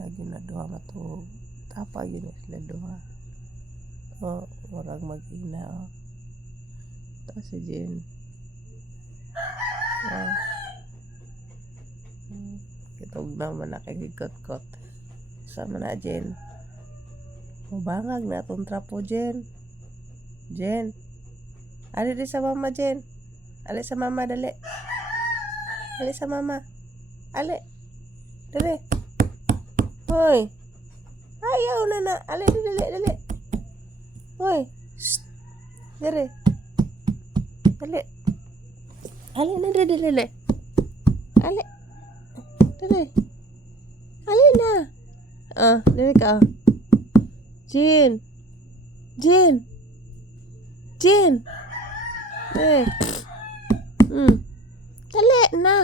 lagi na duha matug tapa yun na sila duha. Oh murag mag-ina oh tapos si Jen Hmm, kitog naman nakagikot-kot sama na Jen mabangag na itong trapo Jen Jen ali di sa mama Jen ali sa mama dali. Ali sa mama. Ali. Dali hoy. Ayaw na na. Ali dali dali hoy. Shh. dali dali. Ali na dali dali. Ali dali. Ali na. Ah dali ka. Jin. Jin. Jin. Eh. Hmm. Dali na.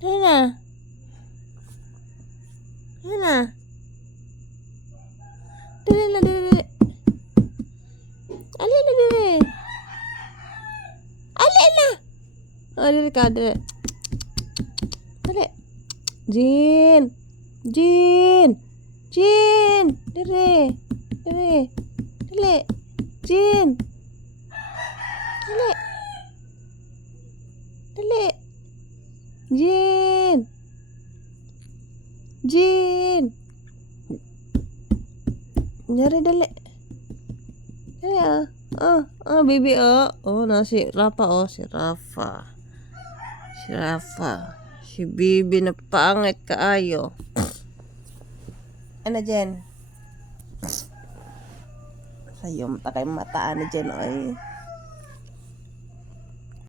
Dali na dali na. Dali na dali dali. Ali na dali. Ali na. Oh dali ka dali. Dali. Jin Jin Jin dali dali. Dali. Jin dali. Dali. Jin Jin Nyari dali Dali ah Ah, ah, baby, oh. Oh, na si Rafa, oh. Si Rafa. Si Rafa. Si Bibi na pangit kaayo. Ano, Jen? Sayo mata kay mataan ni Jen, oy.